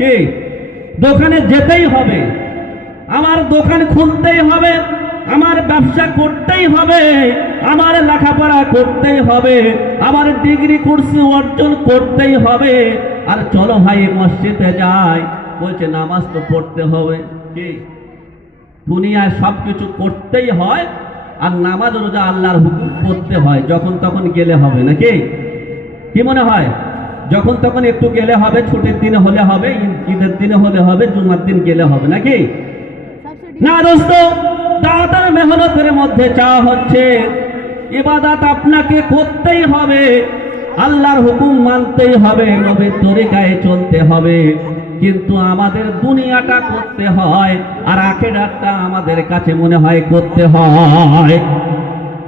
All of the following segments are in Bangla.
কি দোকানে যেতেই হবে, আমার দোকান খুলতেই হবে, আমার ব্যবসা করতেই হবে, আমার লেখাপড়া করতেই হবে, আমার ডিগ্রি কোর্স অর্জন করতেই হবে। আর চলো ভাই মসজিদে যাই, বলছে নামাজ তো পড়তে হবে। কি দুনিয়ায় সবকিছু করতেই হয়, আর নামাজ রোজা আল্লাহর হুকুম করতে হয়, যখন তখন গেলে হবে নাকি? কি মনে হয়? যখন তখন একটু গেলে হবে, ছুটির দিনে হলে হবে, ঈদের দিনে হলে হবে, জুমার দিন গেলে হবে নাকি? না দোস্ত, দাওয়াতের মেহনতের মধ্যে চাওয়া হচ্ছে ইবাদত আপনাকে করতেই হবে, আল্লাহর হুকুম মানতেই হবে, নবীর তরিকায় চলতে হবে। কিন্তু আমাদের দুনিয়াটা করতে হয়, আর আখিরাতটা আমাদের কাছে মনে হয় করতে হয়।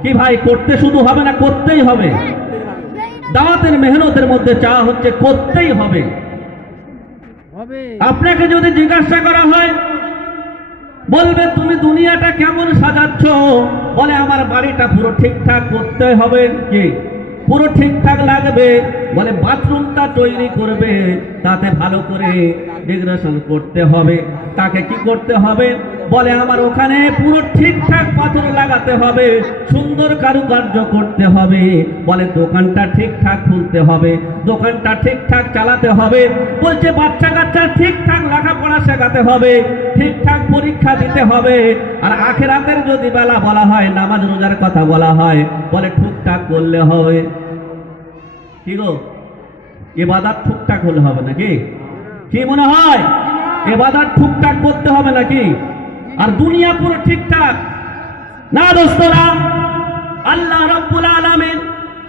কি ভাই, করতে শুধু হবে না, করতেই হবে। দাওয়াতের মেহনতের মধ্যে চাওয়া হচ্ছে করতেই হবে। আপনাকে যদি জিজ্ঞাসা করা হয়, বলবে তুমি দুনিয়াটা কেমন সাজাচ্ছ, বলে আমার বাড়িটা পুরো ঠিকঠাক করতে হবে। কি পুরো ঠিকঠাক লাগবে? বলে বাথরুমটা তৈরি করবে, তাতে ভালো করে ডেকোরেশন করতে হবে। তাকে কি করতে হবে? বলে আমার ওখানে পুরো ঠিকঠাক পাথর লাগাতে হবে, সুন্দর কারুকার্য করতে হবে। বলে দোকানটা ঠিকঠাক খুলতে হবে, দোকানটা ঠিকঠাক চালাতে হবে। বলছে বাচ্চা কাচ্চা ঠিকঠাক লেখাপড়া শেখাতে হবে, ঠিকঠাক পরীক্ষা দিতে হবে। আর আখিরাতের যদি বেলা বলা হয়, নামাজ রোজার কথা বলা হয়, বলে ঠিকঠাক করলে হবে। কি গো, ইবাদত ঠিকঠাক হলে হবে নাকি? কি মনে হয়? ইবাদত ঠিকঠাক করতে হবে নাকি? আর দুনিয়া পুরো ঠিকঠাক না দোস্তরা। আল্লাহ রাব্বুল আলামিন,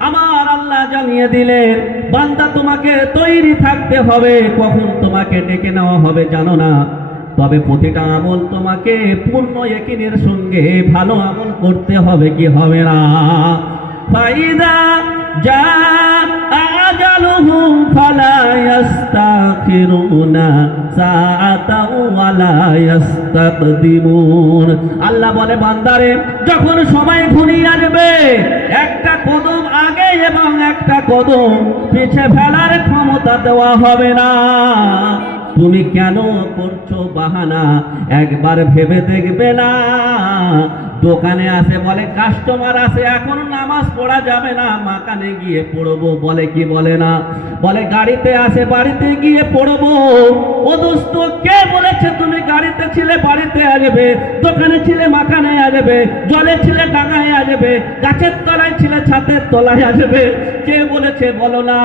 আমার আল্লাহ জানিয়ে দিলেন, বান্দা তোমাকে তৈরি থাকতে হবে। কখন তোমাকে ডেকে নেওয়া হবে জানো না, তবে প্রতিটা আমল তোমাকে পূর্ণ ইয়াকিনের সঙ্গে ভালো আমল করতে হবে। কি হবে না? ফাইদা জা আজালুহুম ফালা ইস্তাখিরুনা সাআতাও ওয়ালা ইস্তাকদিমুন। আল্লাহ বলে বান্দারে, যখন সময় ঘনিয়ে আসবে, একটা কদম আগে এবং একটা কদম পিছে ফেলার ক্ষমতা দেওয়া হবে না। তুমি কেন করছো বাহানা? একবার ভেবে দেখবে না? দোকানে আসে বলে কাস্টমার আসে, এখন নামাজ পড়া যাবে না, মাকানে গিয়ে পড়বো, বলে কি বলে না? বলে গাড়িতে আসে, বাড়িতে গিয়ে পড়বো। ও দোস্ত, কে বলেছে তুমি গাড়িতে ছিলে বাড়িতে আসবে, দোকানে ছিলে মাকানে আসবে, জলে ছিলে ডাঙায় আসবে, গাছের তলায় ছিলে ছাদের তলায় আসবে? কে বলেছে বলো না?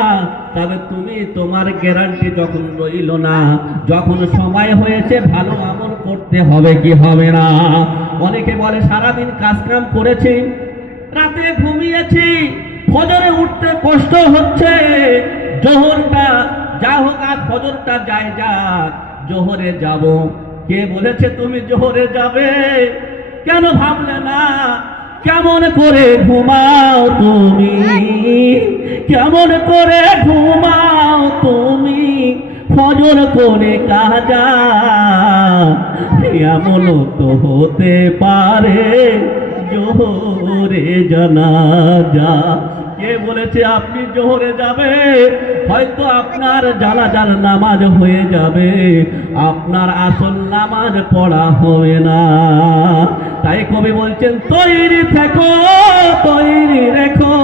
তবে তুমি তোমার গ্যারান্টি যখন রইল না, যখন সময় হয়েছে ভালো আমল করতে হবে। কি হবে না? অনেকে বলে সারাদিন কাজ কাম করেছি, রাতে ঘুমিয়েছি, ফজরে উঠতে কষ্ট হচ্ছে, জোহরটা যা হোক, আজ ফজরটা যায় যাক, জোহরে যাব। কে বলেছে তুমি জোহরে যাবে? কেন ভাবলে না? কেমন করে ঘুমাও তুমি, কেমন করে ঘুমাও তুমি, ফজর করে কাজা। এমন তো হতে পারে জোহরে জানাজা। কে বলেছে আপনি জোহরে যাবে? হয়তো আপনার জানাজার নামাজ হয়ে যাবে, আপনার আসল নামাজ পড়া হবে না। তাই কবি বলছেন, তৈরি থেকো, তৈরি রেখো,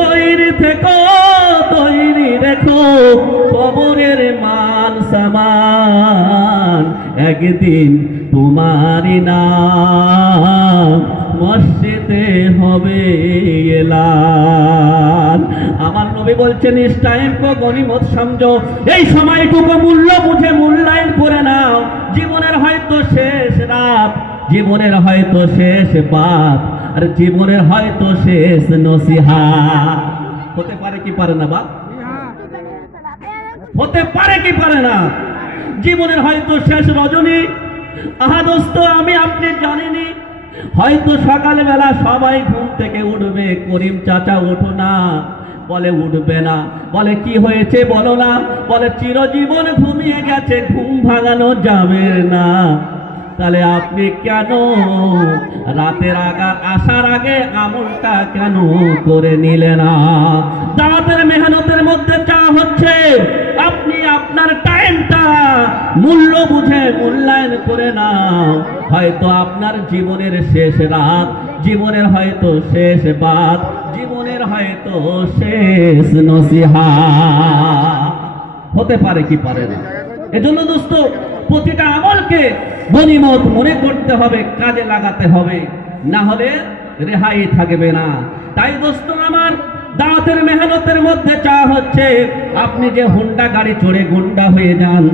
তৈরি থেকো, তৈরি রেখো, কবরের মান সামান একদিন তোমারই নাম মসজিদে হবে এলান। আমার নবী বলছেন, ইস টাইম কো গনিমত সমঝো, এই সময়টুকু মূল্য বুঝে মূল্যায়ন করে নাও। জীবনের হয়তো শেষ রাত, জীবনের হয়তো শেষ বাত, আর জীবনের হয়তো শেষ নসিহত। হতে পারে কি পারে না বাপ? হতে পারে কি পারে না? জীবনের হয়তো শেষ রজনী। আহা দোস্ত, আমি আপনি জানিনি, হয়তো সকালবেলা সবাই ঘুম থেকে উঠবে, করিম চাচা ওঠো না, বলে উঠবে না। বলে কি হয়েছে বলো না? বলে চিরজীবন ঘুমিয়ে গেছে, ঘুম ভাঙানো যাবে না। তাহলে আপনি কেন রাতের আসার আগে আমলটা কেন করে নিলে না? দাওয়াতের মেহনতের মধ্যে চা হচ্ছে আপনি আপনার টাইমটা মূল্য বুঝে মূল্যায়ন করে নাও। হয়তো আপনার জীবনের শেষ রাত, জীবনের হয়তো শেষ বাত, জীবনের হয়তো শেষ নসিহত হতে পারে কি পারে না। এজন্য দোস্ত, প্রতিটা আমলকে গনিমত মনে করতে হবে, কাজে লাগাতে হবে, না হলে রেহাই থাকবে না। তাই দোস্ত আমার, দাওয়াতের মেহনতের মধ্যে চা হচ্ছে আপনি যে হোন্ডা গাড়ি চড়ে গুন্ডা হয়ে যান,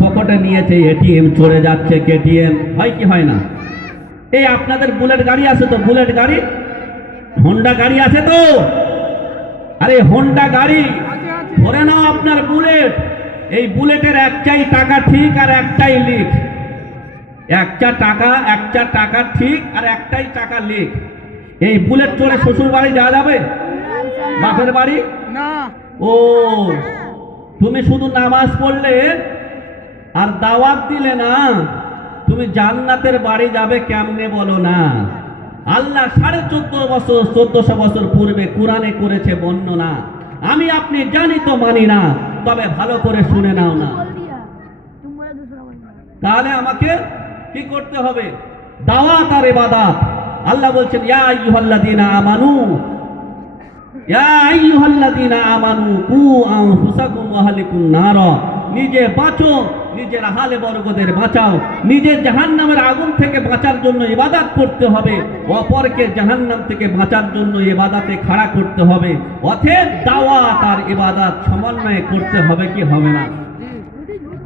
পকেটে নিয়েছে এটিএম, চড়ে যাচ্ছে কেটিএম, হয় কি হয় না? এই আপনাদের বুলেট গাড়ি আছে তো, বুলেট গাড়ি, হোন্ডা গাড়ি আছে তো? আরে হোন্ডা গাড়ি ধরে নাও আপনার বুলেট, এই বুলেটের একটাই টাকা ঠিক আর একটাই লিক, একটা টাকা ঠিক আর একটাই টাকা লিক। এই বুলেট চড়ে শ্বশুর বাড়ি যাওয়া যাবে? বাপের বাড়ি না। ও, তুমি শুধু নামাজ পড়লে আর দাওয়াত দিলে না, তুমি জান্নাতের বাড়ি যাবে কেমনে বলো না? আল্লাহ 1450 বছর পূর্বে কোরআনে করেছে বর্ণনা, আমি আপনি জানি তো মানি না, তবে ভালো করে শুনে নাও না। তাহলে আমাকে কি করতে হবে? দাওয়াত আর ইবাদত। আল্লাহ বলছেন, ইয়া আইয়ুহাল্লাযীনা আমানু, ইয়া আইয়ুহাল্লাযীনা আমানু কু আনফুসাকুম ওয়া আহলিকুম নার। নিজে বাঁচো, নিজের আহলে বরকতের বাঁচাও। নিজের জাহান্নামের আগুন থেকে বাঁচার জন্য ইবাদত করতে হবে, অপরকে জাহান্নাম থেকে বাঁচার জন্য ইবাদতে খাড়া করতে হবে। অতএব দাওয়াত আর ইবাদত সমন্বয়ে করতে হবে, কি হবে না?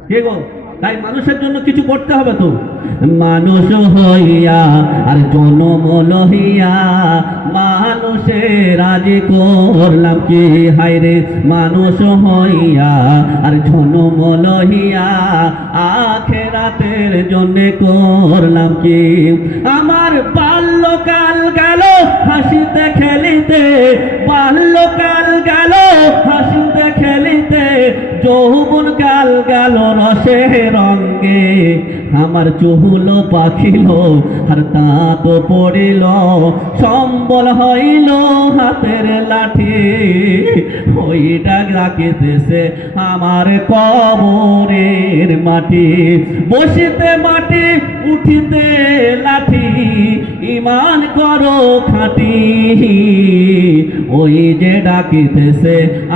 কে গো? তাই মানুষের জন্য কিছু করতে হবে তো। মানুষ হইয়া আর জনম লহিয়া মানুষের রাজি করলাম কি, হায়রে মানুষ হইয়া আর জনম লহিয়া আখেরাতের জন্য করলাম কি। আমার বাল্যকাল গেল হাসিতে খেলিতে, বাল্যকাল গেল হাসিতে খেলিতে, যৌবন কাল গেল রসে রঙ্গে, আমার চুল পাখিল আর দাঁত পড়িল, সম্বল হইল হাতের লাঠি, ওইটা রাখিতেছে আমার কবরের মাটি। বসিতে মাটি উঠিতে লাঠি, ইমান করো খাঁটি, ওই যে ডাকিতেছে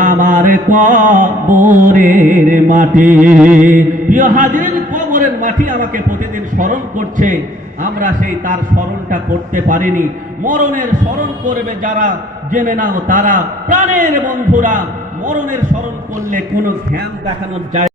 আমার কবরের মাটি। প্রিয় হাজির, কবরের মাটি আমাকে প্রতিদিন স্মরণ করছে, আমরা সেই তার স্মরণটা করতে পারিনি। মরণের স্মরণ করবে যারা, জেনে নাও তারা প্রাণের বন্ধুরা, মরণের স্মরণ করলে কোনো ধ্যান দেখানোর যায়